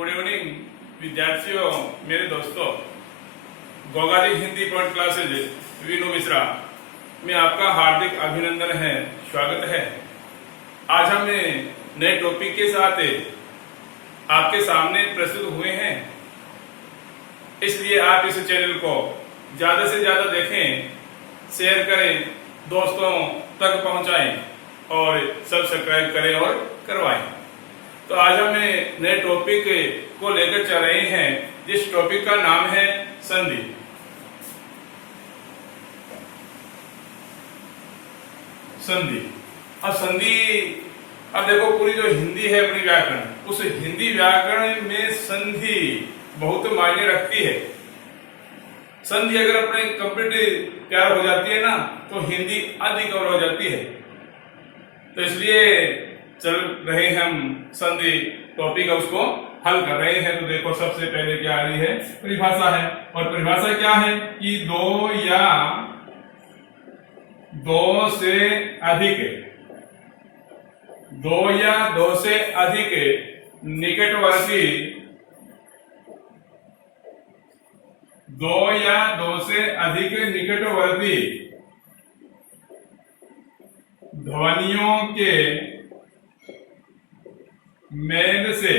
Good evening विद्यार्थियों, मेरे दोस्तों। गोगारी हिंदी पॉइंट क्लासेज विनू मिश्रा में आपका हार्दिक अभिनंदन है, स्वागत है। आज हम नए टॉपिक के साथ आपके सामने प्रस्तुत हुए हैं, इसलिए आप इस चैनल को ज्यादा से ज्यादा देखें, शेयर करें, दोस्तों तक पहुंचाएं और सब्सक्राइब करें और करवाएं। तो आज हम नए टॉपिक को लेकर चल रहे हैं, जिस टॉपिक का नाम है संधि। संधि अब देखो, पूरी जो हिंदी है अपनी व्याकरण, उस हिंदी व्याकरण में संधि बहुत मायने रखती है। संधि अगर अपने कंप्लीट तैयार हो जाती है ना, तो हिंदी आधी कवर हो जाती है। तो इसलिए चल रहे हैं हम संधि टॉपिक है, उसको हल कर रहे हैं। तो देखो, सबसे पहले क्या आ रही है, परिभाषा है। और परिभाषा क्या है कि दो या दो से अधिक निकटवर्ती ध्वनियों के मेल से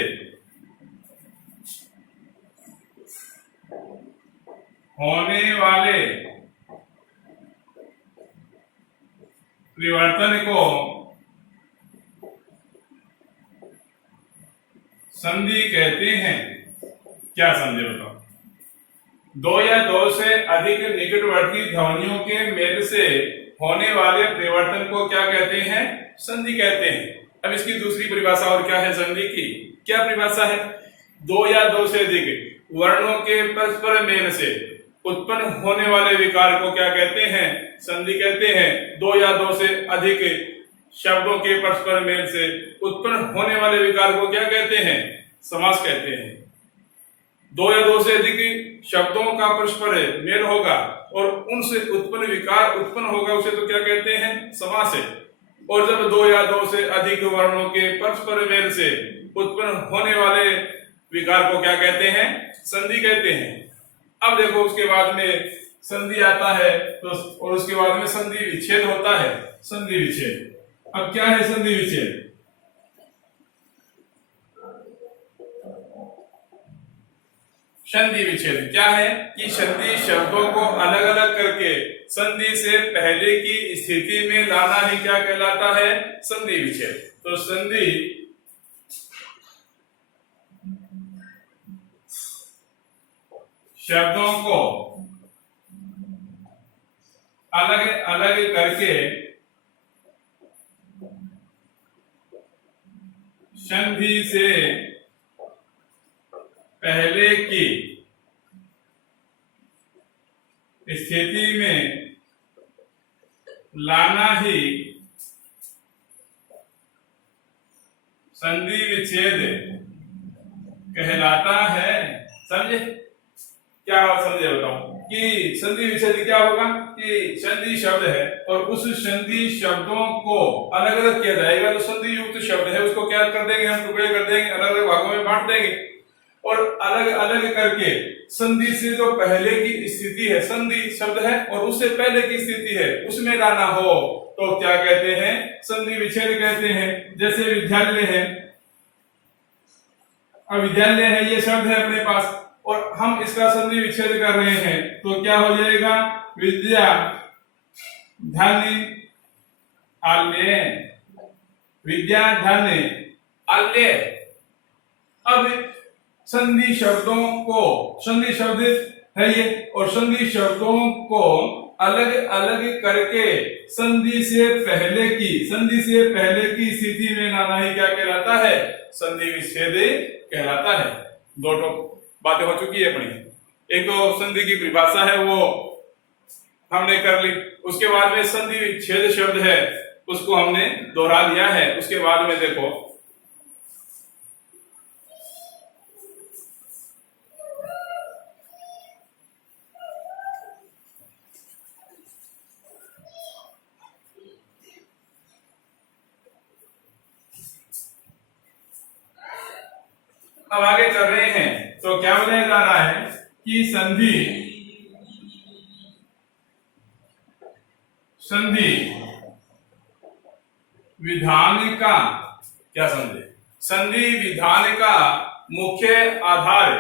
होने वाले परिवर्तन को संधि कहते हैं। क्या समझे बताओ? दो या दो से अधिक निकटवर्ती ध्वनियों के मेल से होने वाले परिवर्तन को क्या कहते हैं? संधि कहते हैं। अब इसकी दूसरी परिभाषा और क्या है संधि की? क्या परिभाषा है? दो या दो से अधिक वर्णों के परस्पर मेल से उत्पन्न होने वाले विकार को क्या कहते हैं? संधि कहते हैं। दो या दो से अधिक शब्दों के परस्पर मेल से उत्पन्न होने वाले विकार को क्या कहते हैं? समास कहते हैं। दो या दो से अधिक शब्दों का परस्पर मेल होगा और उनसे उत्पन्न विकार उत्पन्न होगा, उसे तो क्या कहते हैं? समास है। और जब दो या दो से अधिक वर्णों के परस्पर मेल से उत्पन्न होने वाले विकार को क्या कहते हैं? संधि कहते हैं। अब देखो, उसके बाद में संधि आता है तो, और उसके बाद में संधि विच्छेद होता है। संधि विच्छेद, अब क्या है संधि विच्छेद? संधि विच्छेद क्या है कि संधि शब्दों को अलग अलग करके संधि से पहले की स्थिति में लाना ही क्या कहलाता है? संधि विच्छेद। तो संधि शब्दों को अलग अलग करके संधि से पहले की स्थिति में लाना ही संधि विच्छेद कहलाता है। समझे? क्या समझे बताओ कि संधि विच्छेद क्या होगा? कि संधि शब्द है और उस संधि शब्दों को अलग अलग किया जाएगा। जो संधि युक्त शब्द है उसको क्या कर देंगे हम? टुकड़े कर देंगे, अलग अलग भागों में बांट देंगे और अलग अलग करके संधि से जो पहले की स्थिति है, संधि शब्द है और उससे पहले की स्थिति है, उसमें लाना हो तो क्या कहते हैं? संधि विच्छेद कहते हैं। जैसे विद्यालय है, अब विद्यालय है ये शब्द है अपने पास और हम इसका संधि विच्छेद कर रहे हैं, तो क्या हो जाएगा? विद्या धन आल्य, विद्या धन आल्य। अब संधि शब्दों को, संधि शब्द है ये, और संधि शब्दों को अलग अलग करके संधि से पहले की स्थिति में लाना ही क्या कहलाता है? संधि विच्छेद कहलाता है। दो बातें हो चुकी है अपनी। एक तो संधि की परिभाषा है, वो हमने कर ली। उसके बाद में संधि विच्छेद शब्द है, उसको हमने दोहरा लिया है। उसके बाद में देखो, अब आगे चल रहे हैं तो क्या बताया जा रहा है कि संधि विधान का, क्या समझे, संधि विधान का मुख्य आधार,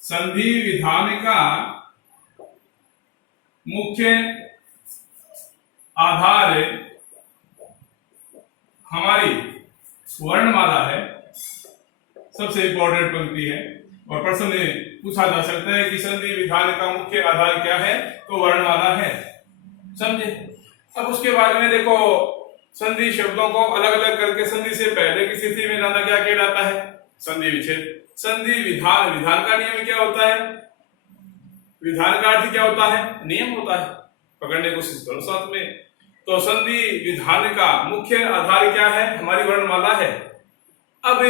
संधि विधान का मुख्य आधार हमारी वर्णमाला है। सबसे इंपॉर्टेंट पंक्ति है और प्रश्न में पूछा जा सकता है कि संधि विधान का मुख्य आधार क्या है, तो वर्णमाला है। समझे। अब उसके बाद में देखो संधि शब्दों को अलग अलग करके संधि से पहले की स्थिति में लाना क्या किया जाता है, संधि विच्छेद। संधि विधान, विधान का नियम क्या होता है, विधान का अर्थ क्या होता है, नियम होता है। पकड़ने की कोशिश करो साथ में। तो संधि विधान का मुख्य आधार क्या है, हमारी वर्णमाला है। अब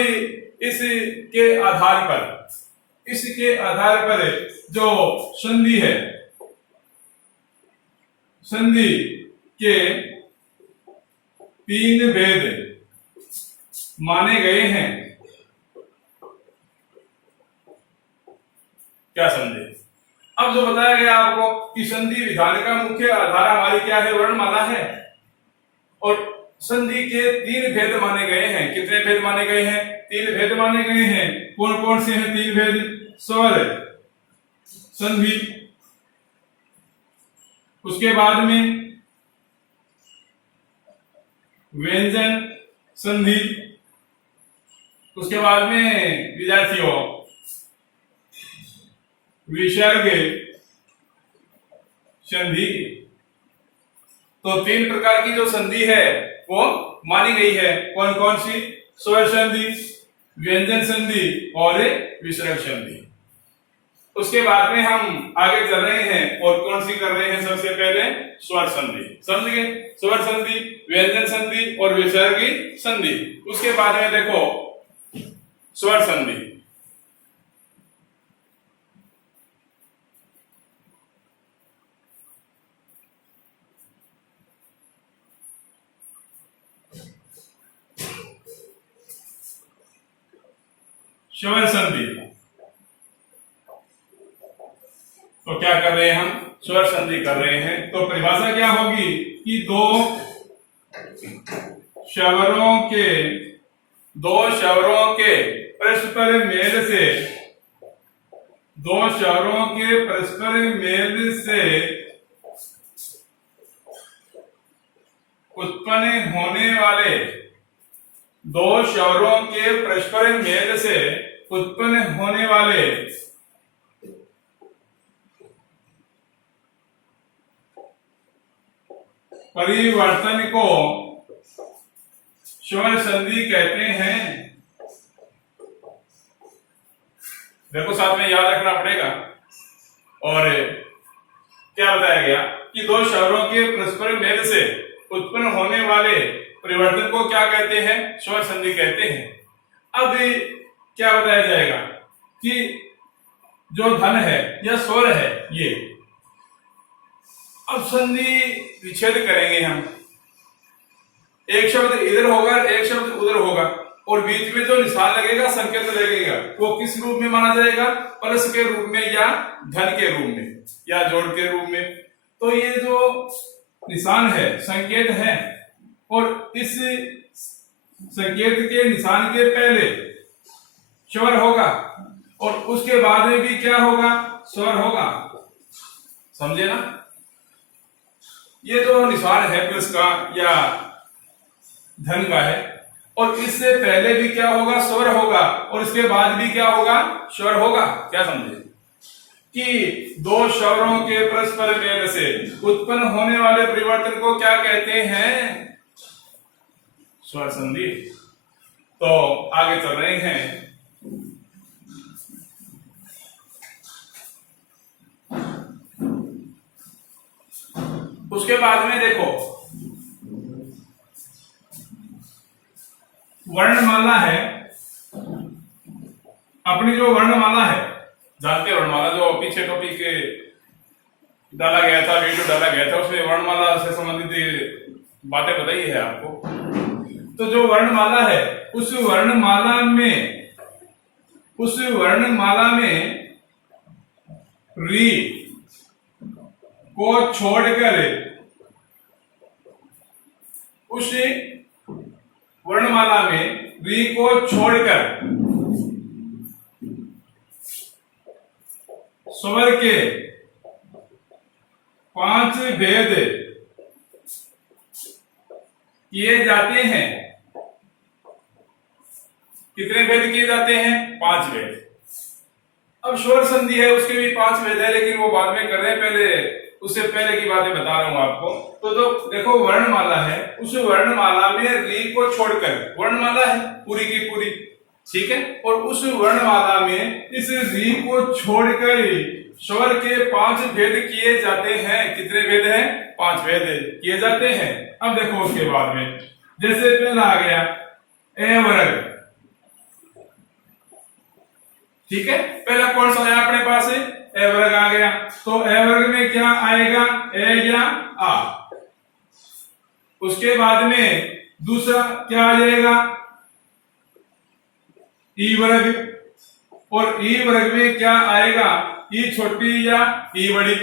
इसके आधार पर जो संधि है, संधि के 3 भेद माने गए हैं। क्या समझे। अब जो बताया गया आपको कि संधि विधान का मुख्य आधार हमारी क्या है, वर्णमाला है। और संधि के 3 भेद माने गए हैं। कितने भेद माने गए हैं, 3 भेद माने गए हैं। कौन कौन से हैं 3 भेद, स्वर संधि, उसके बाद में व्यंजन संधि, उसके बाद में विद्यार्थियों विसर्ग संधि। तो 3 प्रकार की जो संधि है वो मानी गई है। कौन कौन सी, स्वर संधि, व्यंजन संधि और विसर्ग संधि। उसके बाद में हम आगे चल रहे हैं और कौन सी कर रहे हैं, सबसे पहले स्वर संधि। समझ गए, स्वर संधि, व्यंजन संधि और विसर्ग संधि। उसके बाद में देखो स्वर संधि। स्वर संधि, तो क्या कर रहे हैं हम, स्वर संधि कर रहे हैं। तो परिभाषा क्या होगी कि दो स्वरों के परस्पर मेल से, दो स्वरों के परस्पर मेल से उत्पन्न होने वाले, दो स्वरों के परस्पर मेल से उत्पन्न होने वाले परिवर्तन को स्वर संधि कहते हैं। देखो साथ में याद रखना पड़ेगा। और क्या बताया गया कि दो स्वरों के परस्पर मेल से उत्पन्न होने वाले परिवर्तन को क्या कहते हैं, स्वर संधि कहते हैं। अब क्या बताया जाएगा कि जो धन है या स्वर है ये, अब संधि विच्छेद करेंगे हम। एक शब्द इधर होगा, एक शब्द उधर होगा और बीच में जो निशान लगेगा, संकेत लगेगा, वो किस रूप में माना जाएगा, प्लस के रूप में या धन के रूप में या जोड़ के रूप में। तो ये जो निशान है, संकेत है, और इस संकेत के निशान के पहले स्वर होगा और उसके बाद में भी क्या होगा, स्वर होगा। समझे ना। ये जो निशान है प्लस का या धन का है, और इससे पहले भी क्या होगा, स्वर होगा, और इसके बाद भी क्या होगा, स्वर होगा। क्या समझे कि दो स्वरों के परस्पर मेल से उत्पन्न होने वाले परिवर्तन को क्या कहते हैं, स्वर संधि। तो आगे चल रहे हैं। उसके बाद में देखो वर्णमाला है। अपनी जो वर्णमाला है, जानते हैं वर्णमाला, जो पीछे टॉपिक डाला गया था, वीडियो डाला गया था, उसमें वर्णमाला से संबंधित बातें बताई है आपको। तो जो वर्णमाला है, उस वर्णमाला में उस वर्णमाला में री को छोड़कर, उस वर्णमाला में री को छोड़कर स्वर के 5 भेद किए जाते हैं। कितने भेद किए जाते हैं? 5 भेद। अब स्वर संधि है, उसके भी 5 भेद है, लेकिन वो बाद में कर रहे हैं, पहले उससे पहले की बातें बता रहा हूं आपको। तो देखो वर्णमाला है, उस वर्णमाला में री को छोड़कर, वर्णमाला है पूरी की पूरी, ठीक है, और उस वर्णमाला में इस री को छोड़कर स्वर के 5 भेद किए जाते हैं। कितने भेद हैं? 5 भेद किए जाते हैं। अब देखो उसके बाद में, जैसे पहला आ गया ए वर्ग, ठीक है, पहला कौन सा आया अपने पास? ए वर्ग आ गया। तो ए वर्ग में क्या आएगा? ए या आ। उसके बाद में दूसरा क्या आ जाएगा? ई वर्ग, और ई वर्ग में क्या आएगा? ई छोटी या ई बड़ी।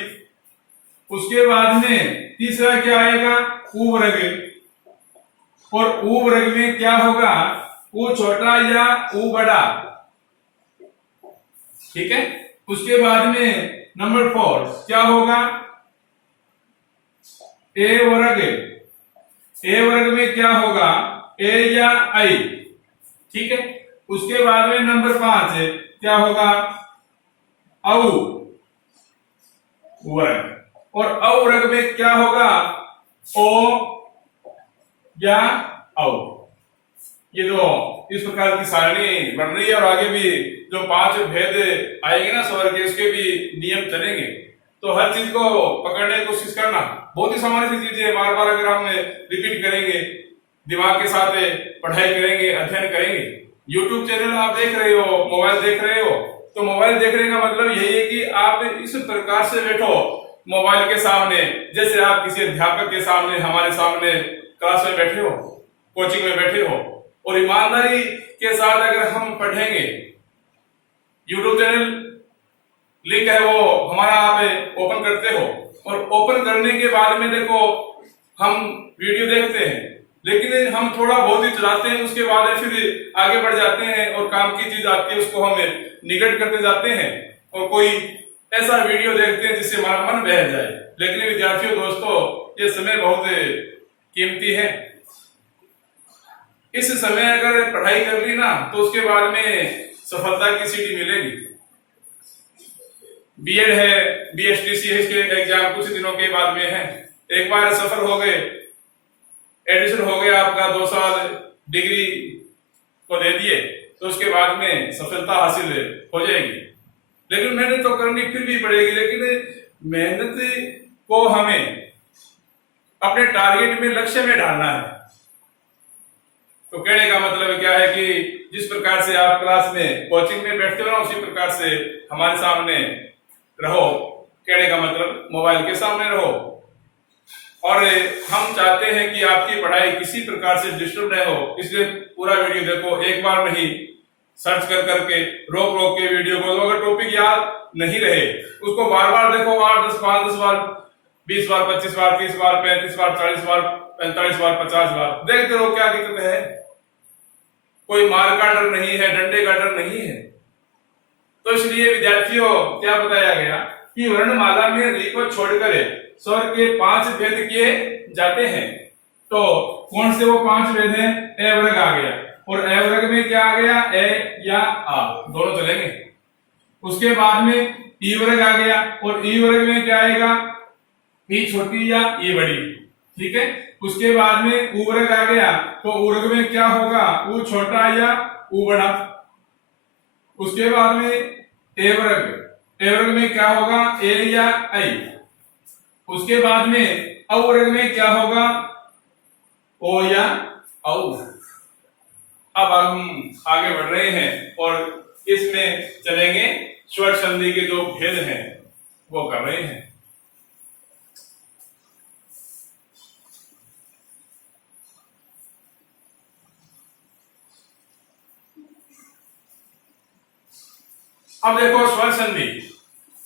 उसके बाद में तीसरा क्या आएगा? उ वर्ग, और उ वर्ग में क्या होगा? उ छोटा या उ बड़ा, ठीक है। उसके बाद में नंबर 4 क्या होगा? ए वर्ग, ए वर्ग में क्या होगा? ए या आई, ठीक है। उसके बाद में नंबर 5 क्या होगा? औ वर्ग, और औ वर्ग में क्या होगा? ओ या औ। ये जो इस प्रकार की सारणी बन रही है, और आगे भी जो 5 भेद आएंगे ना स्वर के, उसके भी नियम चलेंगे। तो हर चीज को पकड़ने की कोशिश करना, बहुत ही सामान्य सी चीजें है। बार बार अगर हम रिपीट करेंगे, दिमाग के साथ पढ़ाई करेंगे, अध्ययन करेंगे। YouTube चैनल आप देख रहे हो, मोबाइल देख रहे हो, तो मोबाइल देखने का मतलब यही है कि आप इस प्रकार से बैठो मोबाइल के सामने, जैसे आप किसी अध्यापक के सामने, हमारे सामने क्लास में बैठे हो, कोचिंग में बैठे हो, और ईमानदारी के साथ अगर हम पढ़ेंगे। YouTube चैनल लिंक है वो हमारा, आप ओपन करते हो, और ओपन करने के बाद में देखो हम वीडियो देखते हैं, लेकिन हम थोड़ा बहुत ही चलाते हैं, उसके बाद फिर आगे बढ़ जाते हैं, और काम की चीज आती है उसको हम निगेट करते जाते हैं, और कोई ऐसा वीडियो देखते हैं जिससे हमारा मन बहल जाए। लेकिन विद्यार्थियों, दोस्तों, ये समय बहुत कीमती है। इस समय अगर पढ़ाई कर ली ना, तो उसके बाद में सफलता की सीढ़ी मिलेगी। बीएड है, बीएसटीसी है, इसके एग्जाम कुछ दिनों के बाद में है। एक बार सफल हो गए, एडमिशन हो गया आपका, 2 साल डिग्री को दे दिए, तो उसके बाद में सफलता हासिल हो जाएगी। लेकिन मेहनत तो करनी फिर भी पड़ेगी, लेकिन मेहनत को हमें अपने टारगेट में, लक्ष्य में डालना है। तो कहने का मतलब क्या है कि जिस प्रकार से आप क्लास में, कोचिंग में बैठते हो ना, उसी प्रकार से हमारे सामने रहो। कहने का मतलब मोबाइल के सामने रहो, और हम चाहते हैं कि आपकी पढ़ाई किसी प्रकार से डिस्टर्ब न हो, इसलिए पूरा वीडियो देखो, एक बार नहीं, सर्च कर करके, रोक रोक के वीडियो को। अगर टॉपिक याद नहीं रहे, उसको बार बार देखो, 8, 10, 5, 10 बार, 20 बार, 25 बार, 30 बार, 35 बार, 40 बार, 45 बार, 50 बार देखते रहो। क्या दिक्कत है? कोई मार का डर नहीं है, डंडे का डर नहीं है। तो इसलिए विद्यार्थियों, क्या बताया गया कि वर्णमाला में री को छोड़कर स्वर के 5 भेद किए जाते हैं। तो कौन से वो 5 भेद हैं? ए वर्ग आ गया, और ए वर्ग में क्या आ गया? ए या आ, दोनों चलेंगे। उसके बाद में ई वर्ग आ गया, और ई वर्ग में क्या आएगा? ई छोटी या ई बड़ी, ठीक है। उसके बाद में उ वर्ग आ गया, तो उ वर्ग में क्या होगा? उ छोटा या उ बड़ा। उसके बाद में ए वर्ग, ए वर्ग में क्या होगा? ए या आई। उसके बाद में औ वर्ग में क्या होगा? ओ या औ। अब हम आगे बढ़ रहे हैं, और इसमें चलेंगे, स्वर संधि के जो भेद हैं वो कर रहे हैं। अब देखो स्वर संधि।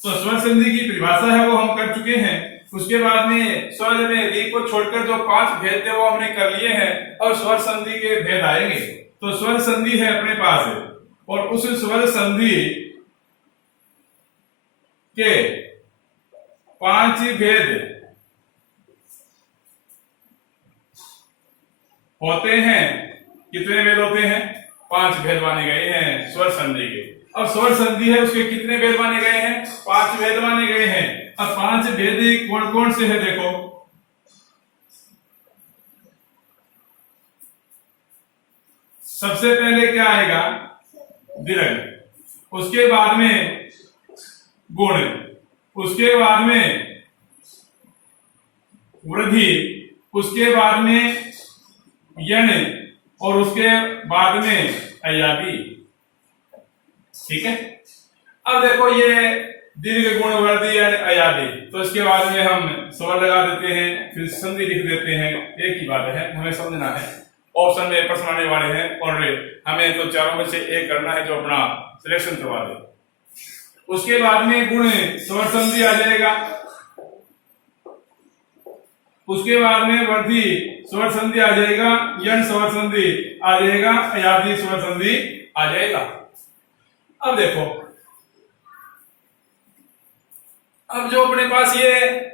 तो स्वर संधि की परिभाषा है वो हम कर चुके हैं। उसके बाद में स्वर में री को छोड़कर जो 5 भेद थे वो हमने कर लिए हैं। अब स्वर संधि के भेद आएंगे। तो स्वर संधि है अपने पास है, और उस स्वर संधि के 5 भेद होते हैं। कितने भेद होते हैं? 5 भेद माने गए हैं स्वर संधि के। अब स्वर संधि है उसके कितने भेद माने गए हैं? 5 भेद माने गए हैं। अब 5 भेद कौन कौन से है देखो। सबसे पहले क्या आएगा? दीर्घ, उसके बाद में गुण, उसके बाद में वृद्धि, उसके बाद में यण, और उसके बाद में अयादी। ठीक है। अब देखो ये दीर्घ, गुण, वृद्धि, यण, अयादी, तो इसके बाद में हम स्वर लगा देते हैं, फिर संधि लिख देते हैं। एक ही बात है, हमें समझना है। ऑप्शन में प्रश्न आने वाले हैं और हमें तो चारों में से एक करना है जो अपना सिलेक्शन करवा दे। उसके बाद में गुण स्वर संधि आ जाएगा, उसके बाद में वृद्धि स्वर संधि आ जाएगा, यण स्वर संधि आ जाएगा, अयादी स्वर संधि आ जाएगा। अब देखो, अब जो अपने पास ये